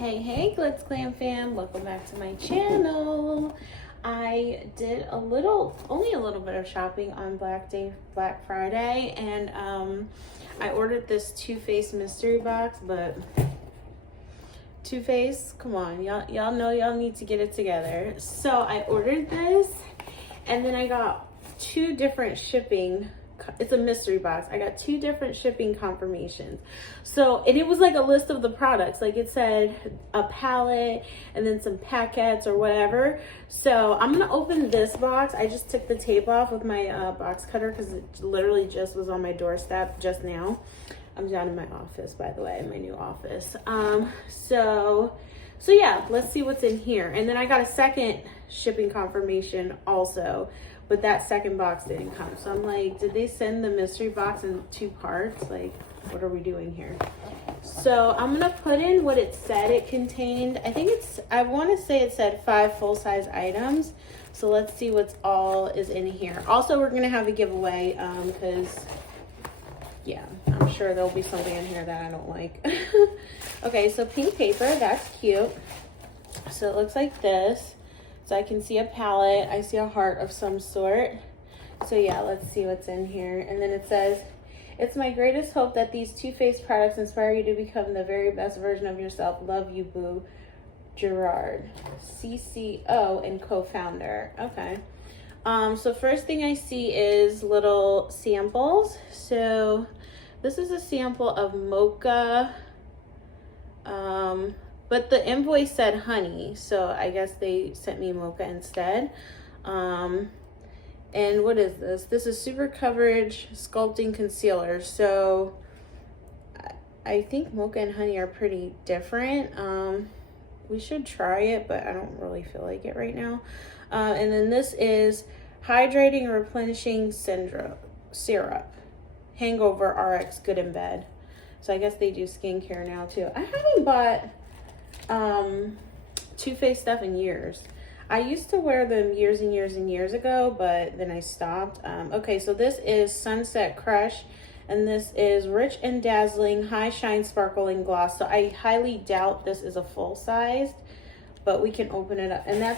Hey, Glitzglamfam, welcome back to my channel. I did only a little bit of shopping on Black Friday, and I ordered this Too Faced mystery box, but Too Faced, come on, y'all know y'all need to get it together. So I ordered this, and then I got two different shipping. It's a mystery box. I got two different shipping confirmations. So, and it was like a list of the products. Like it said a palette and then some packets or whatever. So I'm going to open this box. I just took the tape off with my box cutter because it literally just was on my doorstep just now. I'm down in my office, by the way, my new office. So yeah, let's see what's in here. And then I got a second shipping confirmation also, but that second box didn't come. So I'm like, did they send the mystery box in two parts? Like, what are we doing here? So I'm gonna put in what it said it contained. I want to say it said 5 full-size items. So let's see what's all is in here. Also, we're gonna have a giveaway because yeah, I'm sure there'll be something in here that I don't like. Okay, so pink paper, that's cute. So it looks like this. So I can see a palette, I see a heart of some sort. So yeah, let's see what's in here. And then it says, it's my greatest hope that these Too Faced products inspire you to become the very best version of yourself. Love you, boo. Gerard, CCO and co-founder. Okay. So first thing I see is little samples. So this is a sample of mocha. But the invoice said honey, so I guess they sent me mocha instead. And what is this? This is Super Coverage Sculpting Concealer. So I think mocha and honey are pretty different. We should try it, but I don't really feel like it right now. And then this is Hydrating Replenishing Syrup. Hangover RX Good in Bed. So I guess they do skincare now too. I haven't bought Too Faced stuff in years. I used to wear them years and years and years ago, but then I stopped. Okay, so this is Sunset Crush, and this is Rich and Dazzling High Shine Sparkling Gloss. So I highly doubt this is a full size, but we can open it up. And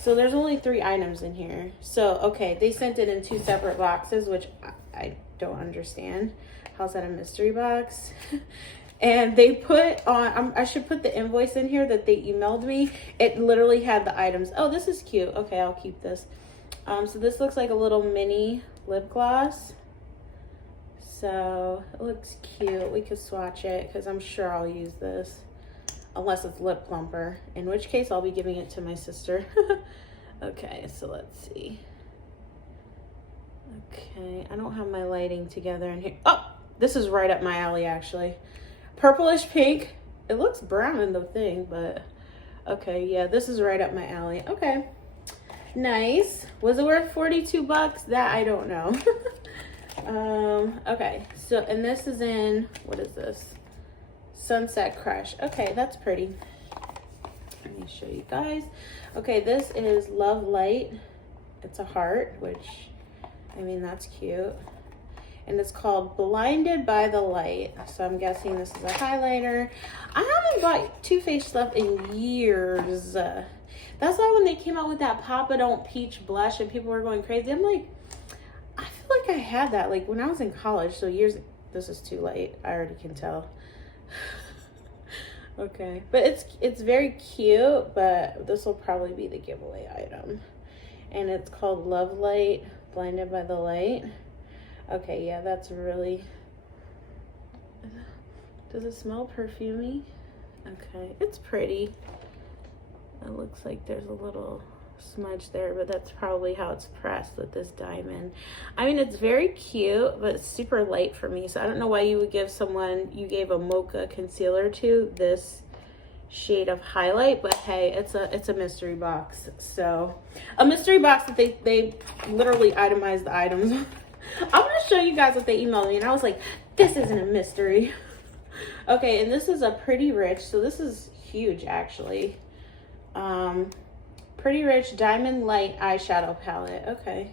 so there's only 3 items in here. So, okay, they sent it in 2 separate boxes, which I don't understand. How's that a mystery box? And they put on, I should put the invoice in here that they emailed me. It literally had the items. Oh, this is cute. Okay, I'll keep this. So this looks like a little mini lip gloss. So it looks cute. We could swatch it because I'm sure I'll use this. Unless it's lip plumper, in which case I'll be giving it to my sister. Okay, so let's see. Okay, I don't have my lighting together in here. Oh, this is right up my alley actually. Purplish pink. It looks brown in the thing, but okay, yeah, this is right up my alley. Okay, nice. Was it worth 42 bucks? That I don't know. Okay, so, and this is in, what is this? Sunset Crush. Okay, that's pretty. Let me show you guys. Okay, this is Love Light. It's a heart, which, I mean, that's cute. And it's called Blinded by the Light. So I'm guessing this is a highlighter. I haven't bought Too Faced stuff in years. That's why when they came out with that Papa Don't Peach blush and people were going crazy, I'm like, I feel like I had that like when I was in college. So years, this is too late. I already can tell. Okay, but it's very cute, but this will probably be the giveaway item. And it's called Love Light, Blinded by the Light. Okay, yeah, that's really, does it smell perfumey? Okay, it's pretty. It looks like there's a little smudge there, but that's probably how it's pressed with this diamond. I mean, it's very cute, but it's super light for me. So I don't know why you would give someone you gave a mocha concealer to this shade of highlight, but hey, it's a mystery box. So a mystery box that they literally itemized the items. I'm gonna show you guys what they emailed me, and I was like, this isn't a mystery. Okay, and this is a Pretty Rich, so this is huge actually. Pretty Rich Diamond Light Eyeshadow Palette. Okay,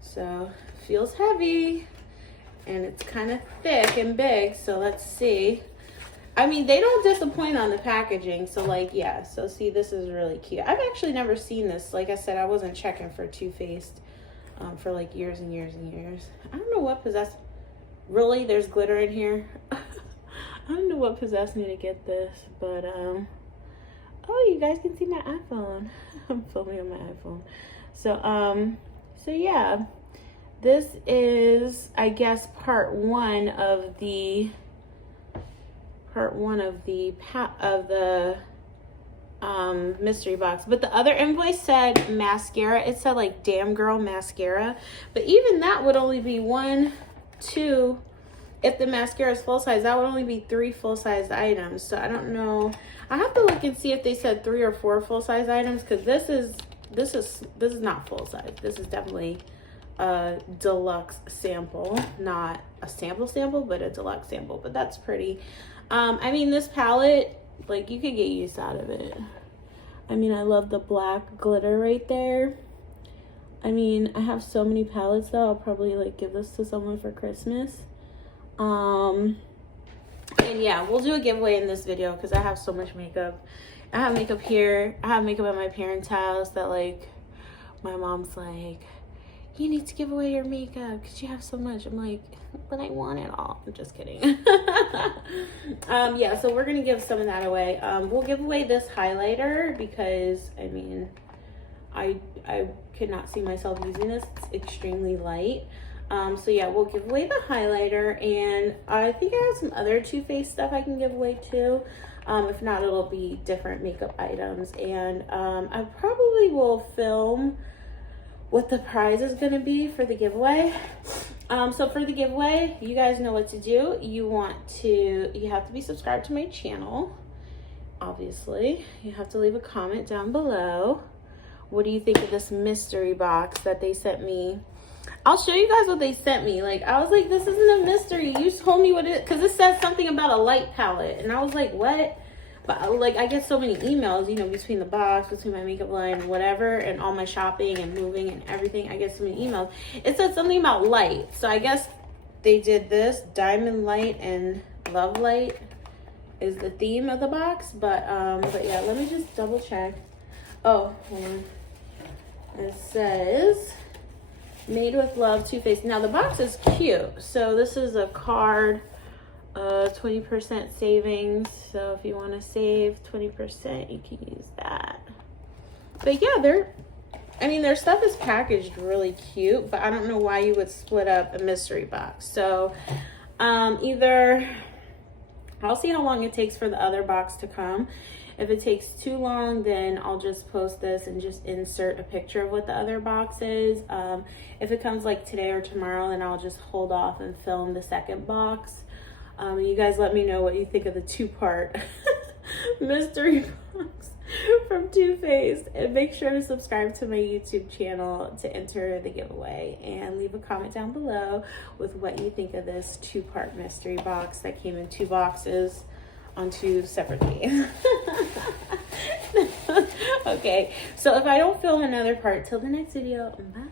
so feels heavy and it's kind of thick and big, so let's see. I mean, they don't disappoint on the packaging. So like, yeah. So see, this is really cute. I've actually never seen this. Like I said, I wasn't checking for Too Faced for like years and years and years. I don't know what possessed. Really, there's glitter in here. I don't know what possessed me to get this, but oh, you guys can see my iPhone. I'm filming on my iPhone. So yeah, this is, I guess, part one of the mystery box. But the other invoice said mascara. It said like Damn Girl Mascara, but even that would only be 1, 2. If the mascara is full size, that would only be 3 full-size items. So I don't know. I have to look and see if they said 3 or 4 full-size items, because this is not full size. This is definitely a deluxe sample, not a sample, but a deluxe sample. But that's pretty. I mean, this palette, like, you could get use out of it. I mean, I love the black glitter right there. I mean, I have so many palettes though. I'll probably like give this to someone for Christmas. And yeah, we'll do a giveaway in this video because I have so much makeup. I have makeup here. I have makeup at my parents' house that like my mom's like, you need to give away your makeup because you have so much. I'm like, but I want it all. I'm just kidding. Yeah, so we're gonna give some of that away. We'll give away this highlighter because I mean, I could not see myself using this. It's extremely light. So yeah, we'll give away the highlighter, and I think I have some other Too Faced stuff I can give away too. If not, it'll be different makeup items, and I probably will film what the prize is going to be for the giveaway. So for the giveaway, you guys know what to do. You have to be subscribed to my channel. Obviously, you have to leave a comment down below. What do you think of this mystery box that they sent me? I'll show you guys what they sent me. Like, I was like, this isn't a mystery. You told me what it, because it says something about a light palette. And I was like, what? But like, I get so many emails, you know, between the box, between my makeup line, whatever, and all my shopping and moving and everything. I get so many emails. It said something about light. So I guess they did this. Diamond Light and Love Light is the theme of the box. But yeah, let me just double check. Oh, hold on. It says, made with love, Too Faced. Now the box is cute. So this is a card, 20% savings. So if you want to save 20%, you can use that. But yeah, their stuff is packaged really cute, but I don't know why you would split up a mystery box. So either I'll see how long it takes for the other box to come. If it takes too long, then I'll just post this and just insert a picture of what the other box is. If it comes like today or tomorrow, then I'll just hold off and film the second box. You guys let me know what you think of the 2-part mystery box from Too Faced. And make sure to subscribe to my YouTube channel to enter the giveaway. And leave a comment down below with what you think of this 2-part mystery box that came in 2 boxes on 2 separate days. Okay, so if I don't film another part till the next video, bye.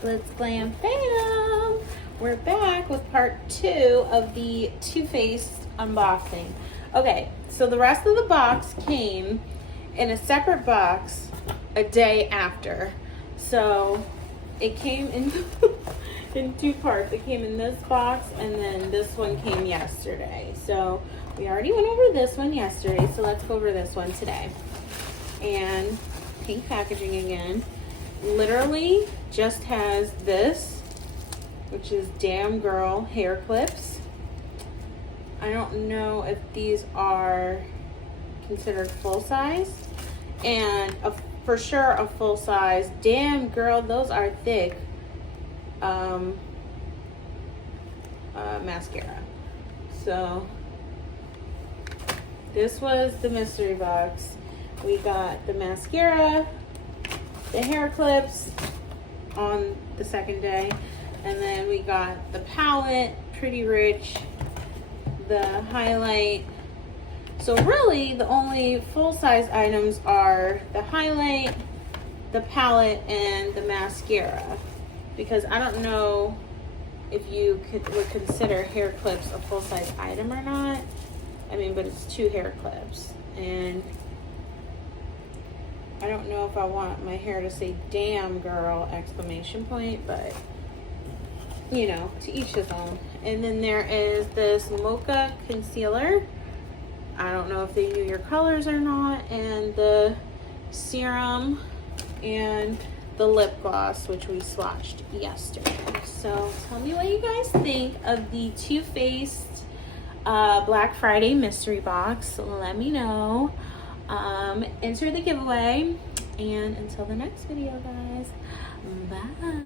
Glitzglamfam. We're back with part 2 of the Too Faced unboxing. Okay, so the rest of the box came in a separate box a day after. So it came in in 2 parts. It came in this box, and then this one came yesterday. So we already went over this one yesterday, so let's go over this one today. And pink packaging again. Literally just has this, which is Damn Girl hair clips. I don't know if these are considered full size, and for sure a full size. Damn Girl, those are thick mascara. So this was the mystery box. We got the mascara, the hair clips on the second day, and then we got the palette, Pretty Rich, the highlight. So really the only full-size items are the highlight, the palette, and the mascara, because I don't know if you would consider hair clips a full-size item or not. but it's 2 hair clips. And I don't know if I want my hair to say "damn girl!" exclamation point, but you know, to each his own. And then there is this mocha concealer. I don't know if they knew your colors or not. And the serum and the lip gloss, which we swatched yesterday. So tell me what you guys think of the Too Faced Black Friday mystery box. Let me know. Enter the giveaway. And until the next video, guys, bye.